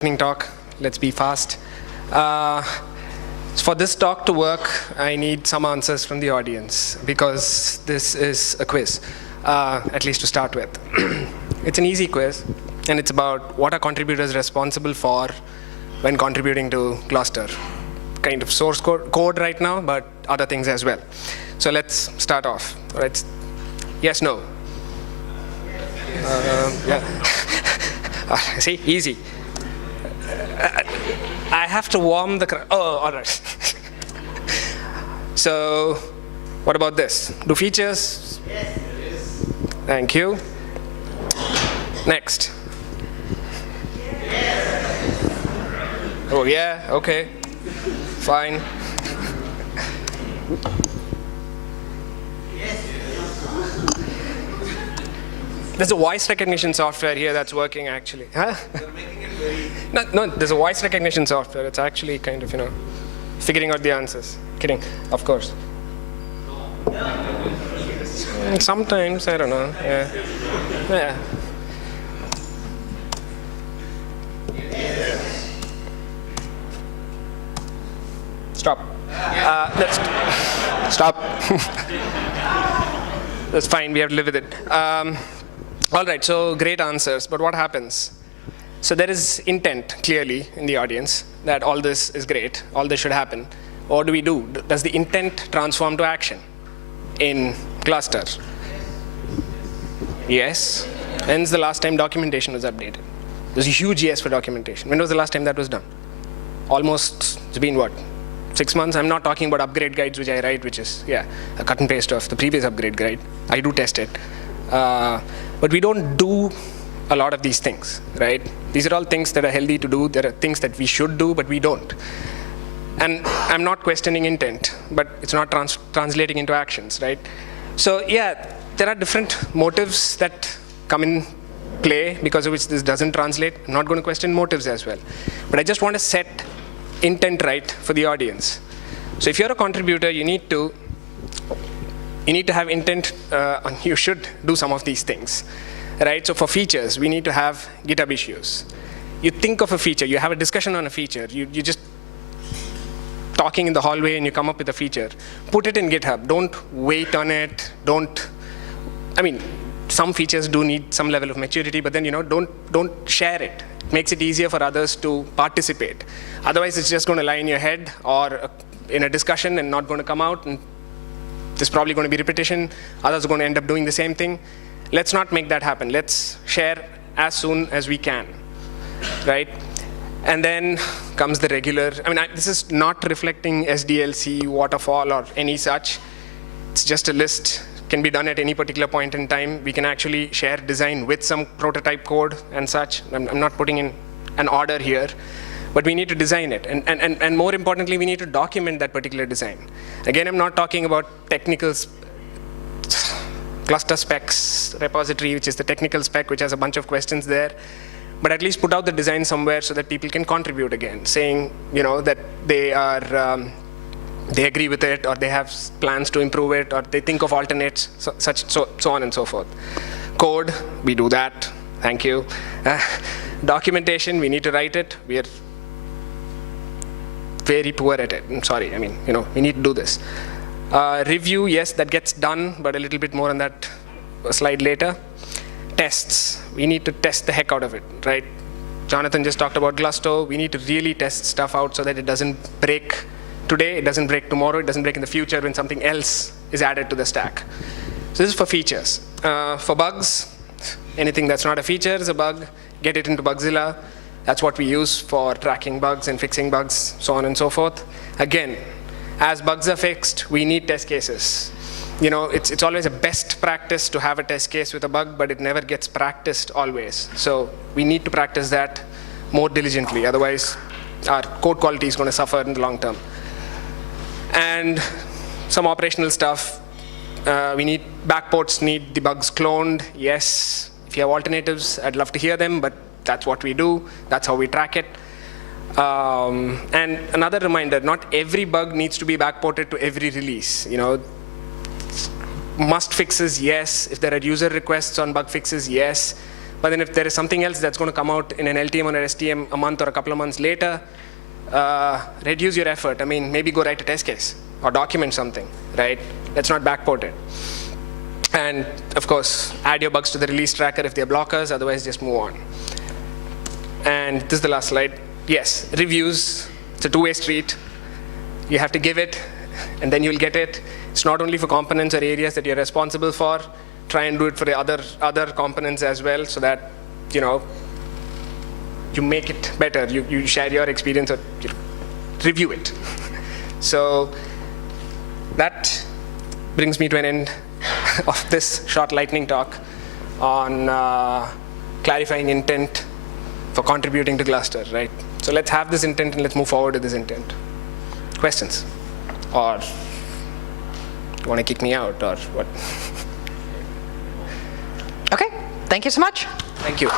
Talk. Let's be fast. For this talk to work, I need some answers from the audience because this is a quiz, at least to start with. It's an easy quiz, and it's about what are contributors responsible for when contributing to Gloucester. Kind of source code right now, but other things as well. So let's start off. All right. Yes, no. Yeah. See, easy. I have to warm the crowd. Oh, all right. So, what about this? Do features? Yes. Thank you. Next. Yes. Oh, yeah, okay. Fine. There's a voice recognition software here that's working actually. Huh? They're making it very... No, there's a voice recognition software. It's actually kind of, figuring out the answers. Kidding, of course. Sometimes, I don't know. Yeah. Stop. Stop. That's fine, we have to live with it. All right, so great answers, but what happens? So there is intent, clearly, in the audience, that all this is great, all this should happen. What do we do? Does the intent transform to action in Gloucester? Yes. When's the last time documentation was updated? There's a huge yes for documentation. When was the last time that was done? Almost, it's been what? 6 months? I'm not talking about upgrade guides which I write, which is, a cut and paste of the previous upgrade guide. I do test it. But we don't do a lot of these things, right? These are all things that are healthy to do. There are things that we should do, but we don't. And I'm not questioning intent, but it's not translating into actions, right? So yeah, there are different motives that come in play because of which this doesn't translate. I'm not going to question motives as well. But I just want to set intent right for the audience. So if you're a contributor, you need to have intent, you should do some of these things, right? So for features, we need to have GitHub issues. You think of a feature, you have a discussion on a feature, you just talking in the hallway and you come up with a feature. Put it in GitHub, don't wait on it, some features do need some level of maturity, but then, don't share it. It makes it easier for others to participate. Otherwise, it's just going to lie in your head or in a discussion and not going to come out. And there's probably going to be repetition. Others are going to end up doing the same thing. Let's not make that happen. Let's share as soon as we can, right? And then comes the regular. This is not reflecting SDLC, waterfall, or any such. It's just a list. Can be done at any particular point in time. We can actually share design with some prototype code and such. I'm not putting in an order here. But we need to design it. And more importantly, we need to document that particular design. Again, I'm not talking about technical cluster specs repository, which is the technical spec, which has a bunch of questions there. But at least put out the design somewhere so that people can contribute again, saying that they are they agree with it, or they have plans to improve it, or they think of alternates, so on and so forth. Code, we do that. Thank you. Documentation, we need to write it. We are very poor at it. I'm sorry, we need to do this. Review, yes, that gets done, but a little bit more on that slide later. Tests, we need to test the heck out of it, right? Jonathan just talked about Gloucester. We need to really test stuff out so that it doesn't break today, it doesn't break tomorrow, it doesn't break in the future when something else is added to the stack. So this is for features. For bugs, anything that's not a feature is a bug. Get it into Bugzilla. That's what we use for tracking bugs and fixing bugs, so on and so forth. Again, as bugs are fixed, we need test cases. It's always a best practice to have a test case with a bug, but it never gets practiced always. So we need to practice that more diligently. Otherwise, our code quality is going to suffer in the long term. And some operational stuff. Backports need the bugs cloned. Yes, if you have alternatives, I'd love to hear them, but that's what we do. That's how we track it. And another reminder, not every bug needs to be backported to every release. Must fixes, yes. If there are user requests on bug fixes, yes. But then if there is something else that's going to come out in an LTM or an STM a month or a couple of months later, reduce your effort. I mean, maybe go write a test case or document something, right? Let's not backport it. And of course, add your bugs to the release tracker if they're blockers, otherwise just move on. And this is the last slide. Yes, reviews, it's a two-way street. You have to give it, and then you'll get it. It's not only for components or areas that you're responsible for. Try and do it for the other components as well, so that, you know, you make it better. You share your experience, or you review it. So that brings me to an end of this short lightning talk on clarifying intent for contributing to cluster, right? So let's have this intent and let's move forward with this intent. Questions? Or you want to kick me out or what? Okay, thank you so much. Thank you.